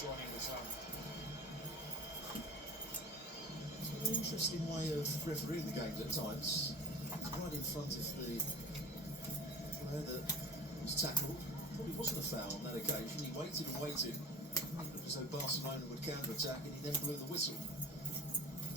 joining the club. It's an interesting way of refereeing the games at times. Right in front of the player that was tackled. Probably wasn't a foul on that occasion. He waited and waited. It looked as though Barcelona would counter-attack, and he then blew the whistle.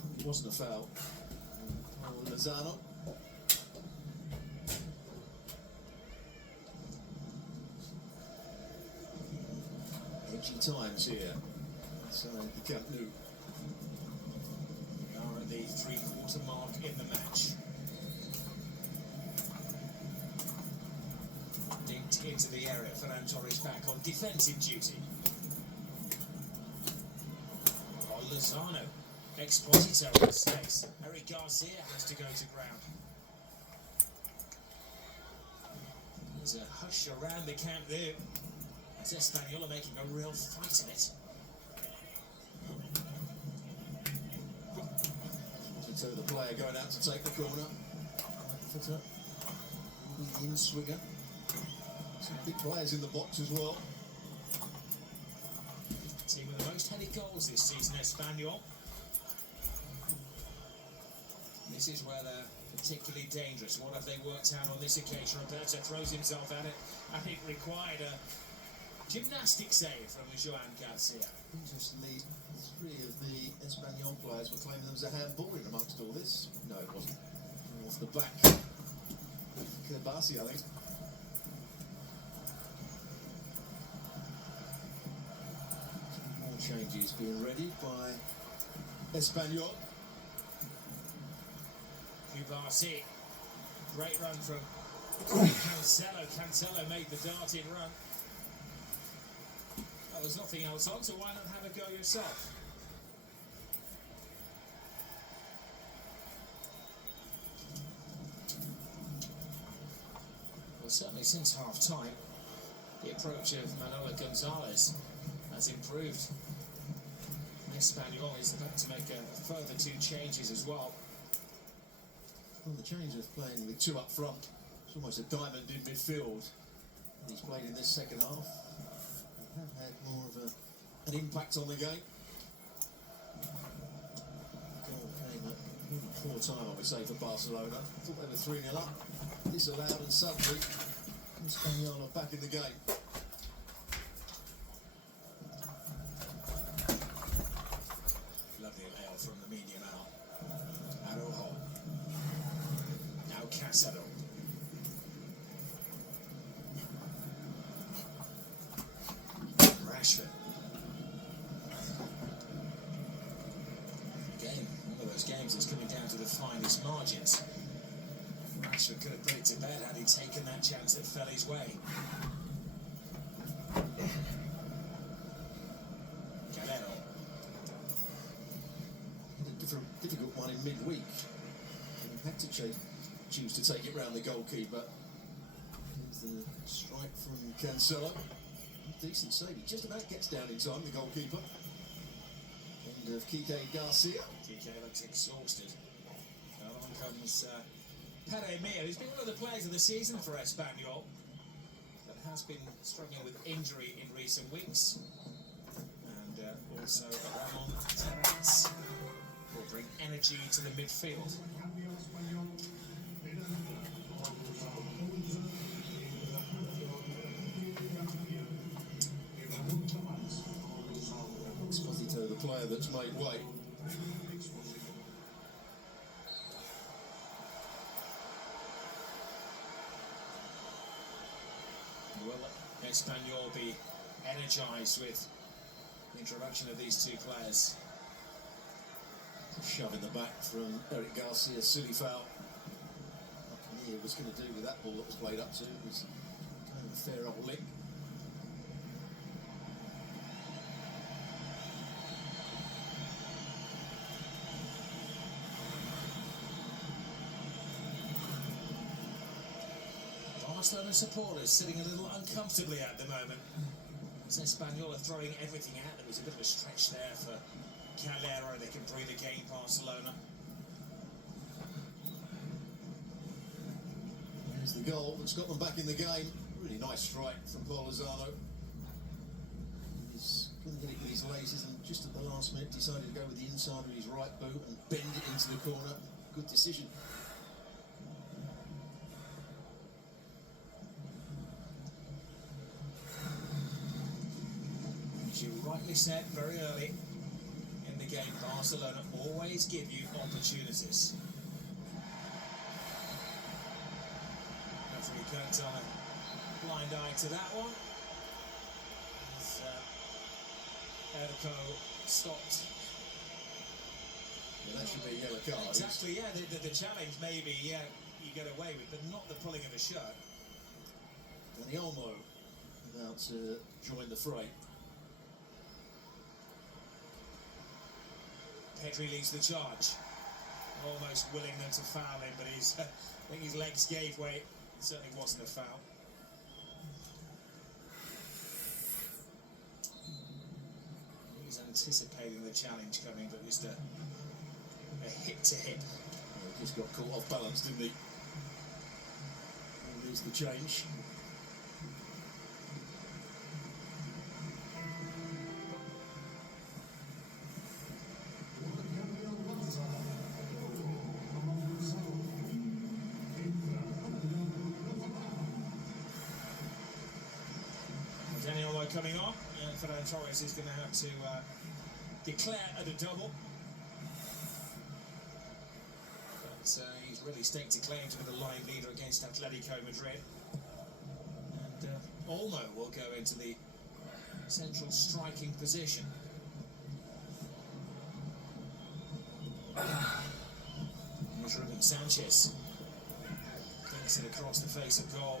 Probably wasn't a foul. Lozano. Edgy times here inside the Camp Nou. We are at the three-quarter mark in the match. Dinked into the area. Ferran Torres back on defensive duty. Oh, Lozano. Exposito in space. Eric Garcia has to go to ground. There's a hush around the Camp Nou. As Espanyol are making a real fight of it. So the player going out to take the corner. Right footer. The in-swinger. Some big players in the box as well. Team with the most headed goals this season, Espanyol. This is where they're particularly dangerous. What have they worked out on this occasion? Roberto throws himself at it. I think required a gymnastic save from Joan Garcia. Interestingly, three of the Espanyol players were claiming there was a handball in amongst all this. No, it wasn't. Off the back. Kerbasi, I think. More changes being ready by Espanyol. Kerbasi. Great run from Cancelo. Cancelo made the darting run. Well, there's nothing else on, so why not have a go yourself? Well, certainly since half-time, the approach of Manolo Gonzalez has improved. Espanyol is about to make a further two changes as well. Well, the change of playing with two up front, it's almost a diamond in midfield. He's played in this second half. They have had more of an impact on the game. Goal came at a poor time, I would say, for Barcelona. I thought they were 3-0 up. Disallowed, and suddenly Espanyol are back in the game. Lovely layout from the medium out. Araujo. Now Casado. Rashford. Again, one of those games that's coming down to the finest margins. Rashford could have put it to bed had he taken that chance that fell his way. Calero. A difficult one in midweek. And he had to choose to take it round the goalkeeper. Here's the strike from Cancelo. Decent save. He just about gets down in time, the goalkeeper. And of Kike Garcia. Kike looks exhausted. Along comes Pere Mir, who's been one of the players of the season for Espanyol, but has been struggling with injury in recent weeks. And also Ramon Terraz will bring energy to the midfield. Exposito, the player that's made way. Will Espanyol be energised with the introduction of these two players? Shove in the back from Eric Garcia, silly foul. What he was going to do with that ball that was played up to was kind of a fair old lick. Barcelona supporters sitting a little uncomfortably at the moment. As Espanyol are throwing everything out. There was a bit of a stretch there for Calero. They can breathe again, Barcelona. There's the goal that's got them back in the game. Really nice strike from Lozano. He's couldn't get it with his just at the last minute decided to go with the inside of his right boot and bend it into the corner. Good decision. As you rightly said very early in the game, Barcelona always give you opportunities. Referee can't turn a blind eye to that one. As Erco stopped. Well, that should be a yellow card. Exactly, yeah. The challenge maybe, yeah, you get away with, but not the pulling of a shirt. And the Olmo about to join the fray. Pedri leads the charge. Almost willing them to foul him, but I think his legs gave way. It certainly wasn't a foul. He's anticipating the challenge coming, but just a hip to hip. Well, he just got caught off balance, didn't he? He needs the change. Coming on, and Ferran Torres is going to have to declare at a double. But he's really staked a claim to be the line leader against Atletico Madrid. And Olmo will go into the central striking position. Here's Ruben Sanchez. Thinks it across the face of goal.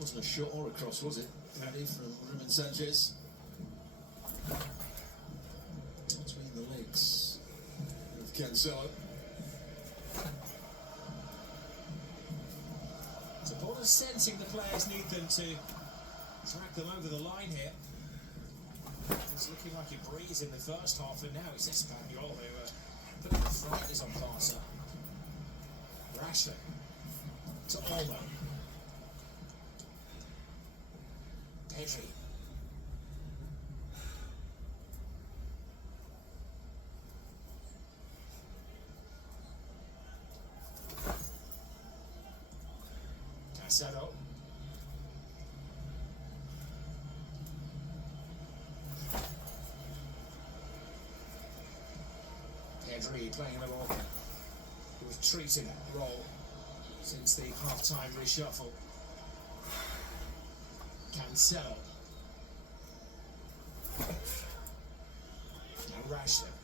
Wasn't a shot or a cross, was it? Really, from Ruben Sanchez. Between the legs of Cancelo. Supporters sensing the players need them to drag them over the line here. It's looking like a breeze in the first half, and now it's Espanyol who are putting the frighteners on Barca. Rashford to Olmo. Pedri. Casado. Pedri playing a more retreating role since the half-time reshuffle. Cancelo. Now Rashford.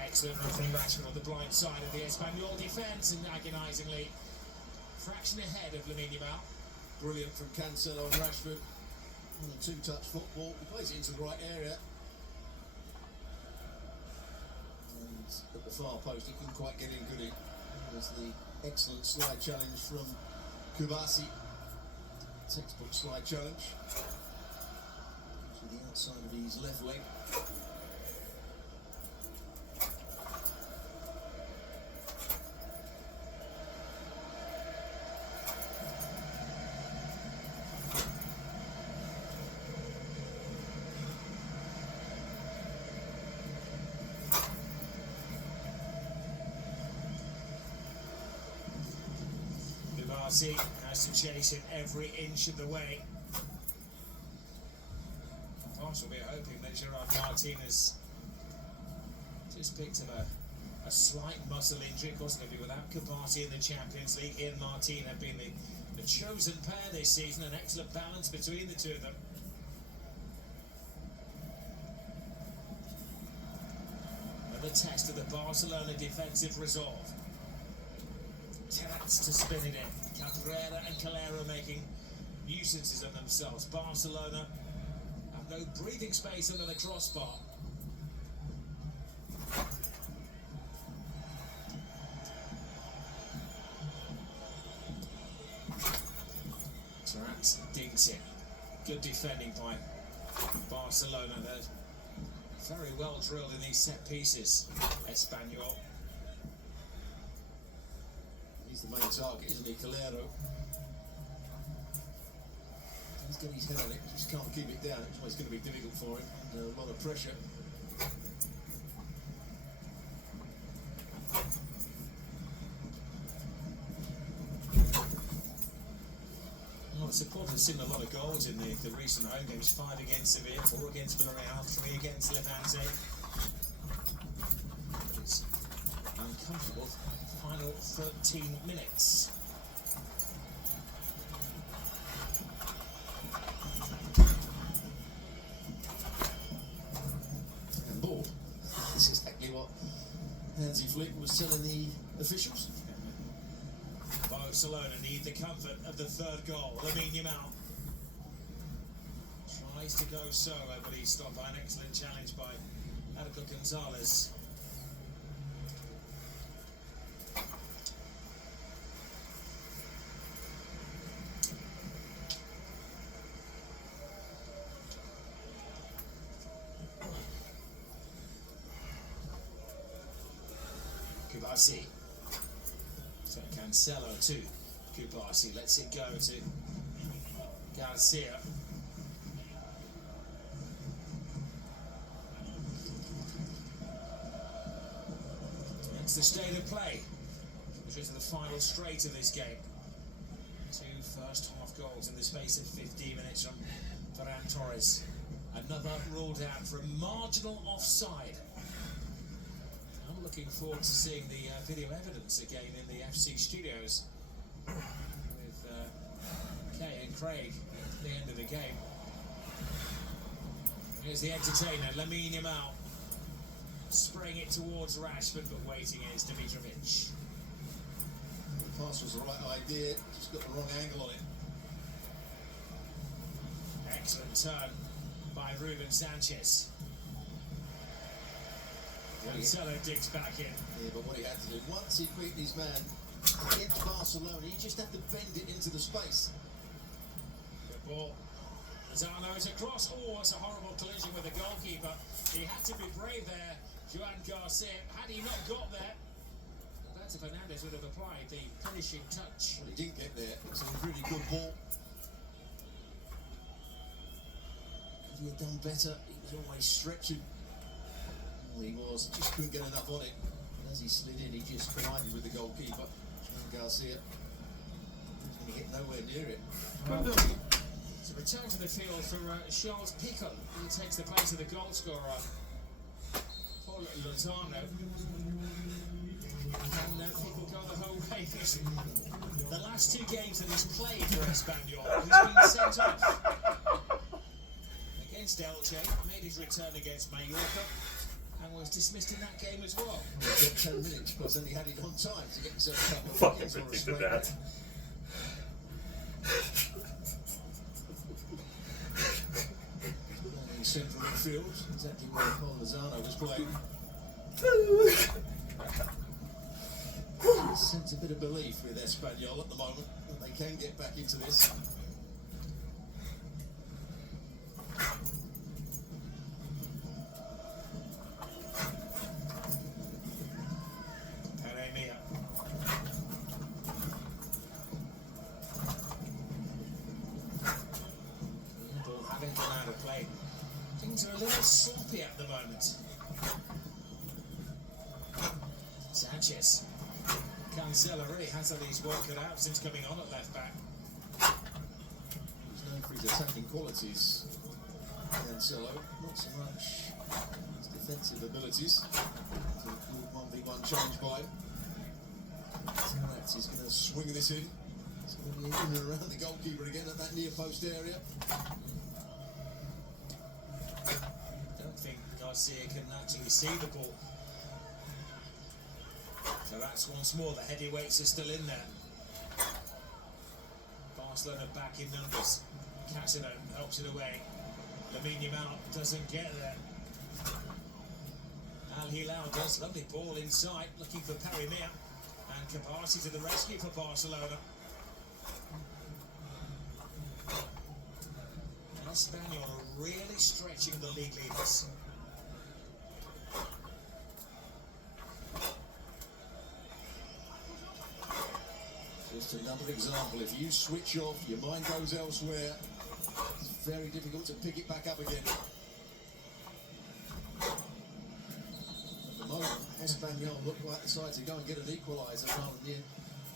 Excellent run from Rashford on the blind side of the Espanyol defence, and agonisingly fraction ahead of Lamine Yamal. Brilliant from Cancelo and Rashford. On a two-touch football. He plays it into the right area. And at the far post, he couldn't quite get in, could he? There's the excellent slide challenge from Kubasi. Textbook slide challenge to the outside of his left leg. Kubasi has to chase it every inch of the way. Arsenal will be hoping that Gerard Martinez just picked up a slight muscle injury. Of course, they'll be without Kubasi in the Champions League. He and Martin have been the chosen pair this season, an excellent balance between the two of them. Another test of the Barcelona defensive resolve. Terats to spin it in. Cabrera and Calero making nuisances of themselves. Barcelona have no breathing space under the crossbar. Terats digs it. Good defending by Barcelona. They're very well drilled in these set pieces, Espanyol. He's the main target, isn't he, Calero? He's got his head on it, just can't keep it down. It's always going to be difficult for him, under a lot of pressure. Well, the supporters have seen a lot of goals in the recent home games. 5 against Sevilla, 4 against Villarreal, 3 against Levante. It's uncomfortable. Final 13 minutes. And ball. This is exactly what Hansi Flick was telling the officials. Barcelona need the comfort of the third goal. Lamine Yamal tries to go solo, but he's stopped by an excellent challenge by Adrian Gonzalez. Kubasi. So Cancelo to Kubasi. Lets it go to Garcia. That's the state of play. Which is the final straight of this game. 2 first half goals in the space of 15 minutes from Ferran Torres. Another ruled out for a marginal offside. I'm looking forward to seeing the video evidence again in the FC studios with Kay and Craig at the end of the game. Here's the entertainer, Lamine Yamal, spraying it towards Rashford, but waiting is Dimitrovic. The pass was the right idea, just got the wrong angle on it. Excellent turn by Ruben Sanchez. Cancelo digs back in. Yeah, but what he had to do, once he beat his man into Barcelona, he just had to bend it into the space. Good ball. Lozano is across. Oh, it's a horrible collision with the goalkeeper. He had to be brave there, Joan Garcia. Had he not got there, Roberto Fernandez would have applied the finishing touch. Well, he didn't get there. It was a really good ball. Could he have done better? He was always stretching. He was, just couldn't get enough on it. And as he slid in, he just collided with the goalkeeper, Joan Garcia. He was going to get nowhere near it. It's a return to the field for Charles Picon. He takes the place of the goal scorer, Paul Lozano. And people go the whole way. The last 2 games that he's played for Espanyol, he's been sent off. Against Elche, made his return against Mallorca, and was dismissed in that game as well. He got 10 minutes, because then he had it on time to get himself a couple of wickets or a straight that. In central midfield, exactly where Paul Lozano was playing. Sense a bit of belief with Espanyol at the moment that they can get back into this. Things are a little sloppy at the moment. Sanchez. Cancelo really has had his work cut out since coming on at left back. He's known for his attacking qualities, Cancelo, not so much his defensive abilities. It's a good 1v1 challenge by him. He's going to swing this in. It's going to be in and around the goalkeeper again at that near post area. I don't think Garcia can actually see the ball. So that's once more, the heavyweights are still in there. Barcelona back in numbers. Casino helps it away. Lamine Yamal doesn't get there. Al Hilal does. Lovely ball inside, looking for Perimir. And Kabasi to the rescue for Barcelona. And Espanyol are really stretching the league leaders. Just another example, if you switch off, your mind goes elsewhere, very difficult to pick it back up again. At the moment, Espanyol look like the side to go and get an equaliser rather than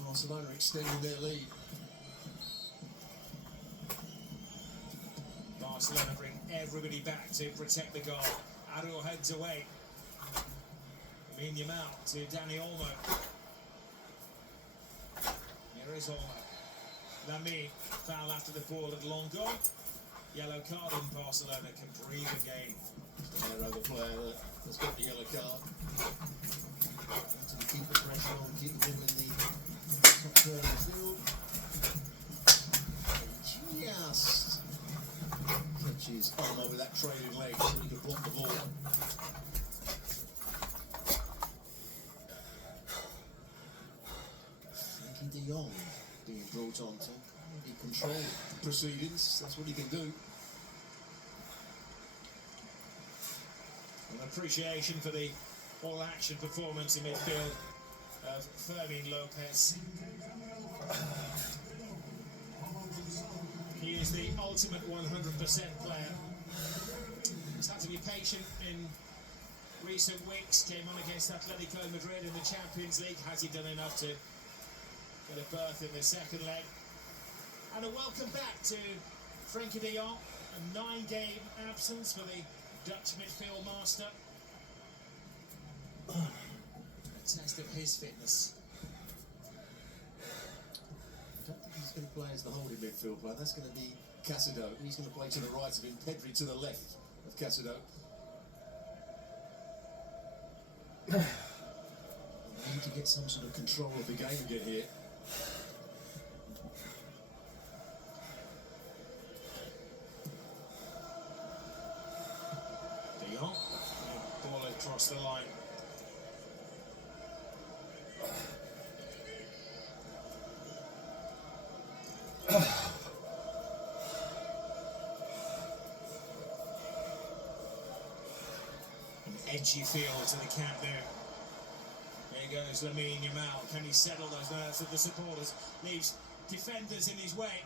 Barcelona extending their lead. Barcelona bring everybody back to protect the goal. Aro heads away. Lamine Yamal to Dani Olmo. Here is Olmo. Lamine, foul after the ball had long gone. Yellow card and Barcelona can breathe again. There over player that's got the yellow card. To keep the pressure on, keep them in the top third of the field. And just catches Olmo with that trailing leg so he can block the ball. De Jong being brought on to maybe control proceedings. That's what he can do. An appreciation for the all-action performance in midfield of Fermin Lopez. He is the ultimate 100% player. He's had to be patient in recent weeks. Came on against Atletico Madrid in the Champions League. Has he done enough to get a berth in the second leg? And a welcome back to Frenkie de Jong. A 9-game absence for the Dutch midfield master. A test of his fitness. I don't think he's going to play as the holding midfield player. That's going to be Caicedo. He's going to play to the right of him, Pedri to the left of Caicedo. We need to get some sort of control of the game again here. De Jong, ball across the line. An edgy feel to the camp there. There goes Lamine Yamal. Can he settle those nerves of the supporters? Leaves defenders in his way.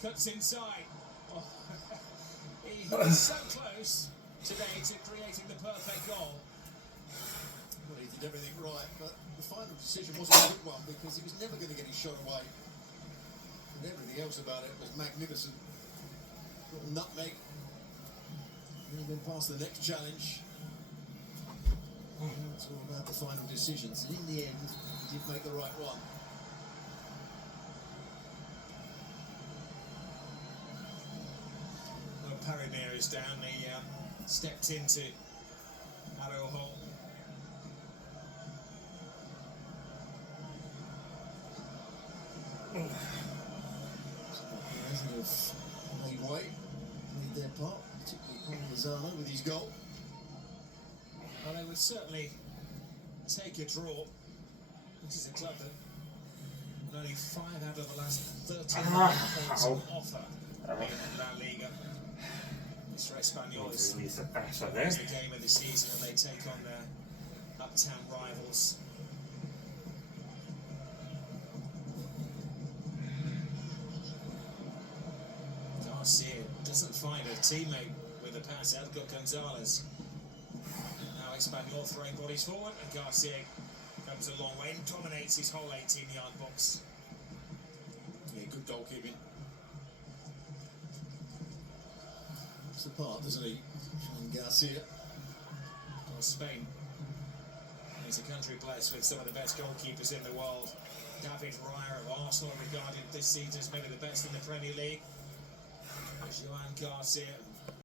Cuts inside. Oh. He was so close today to creating the perfect goal. Well, he did everything right, but the final decision wasn't a good one because he was never going to get his shot away. And everything else about it was magnificent. Little nutmeg. Then he went past the next challenge. It's all about the final decisions, and in the end, he did make the right one. Well, Parimir is down. He stepped into Araujo. Have made way, played their part, particularly Paul Lozano with his goal. Well, they would certainly take a draw. This is a club that only 5 out of the last 13 points on offer in La Liga. It's for Espanyol. It's the game of the season when they take on their uptown rivals. Garcia doesn't find a teammate with the pass. Edgar Gonzalez. Now Espanyol throwing bodies forward, and Garcia comes a long way and dominates his whole 18-yard box. Yeah, good goalkeeping. Looks the part, doesn't he? Garcia. Well, Spain is a country blessed with some of the best goalkeepers in the world. David Raya of Arsenal regarded this season as maybe the best in the Premier League. Joan Garcia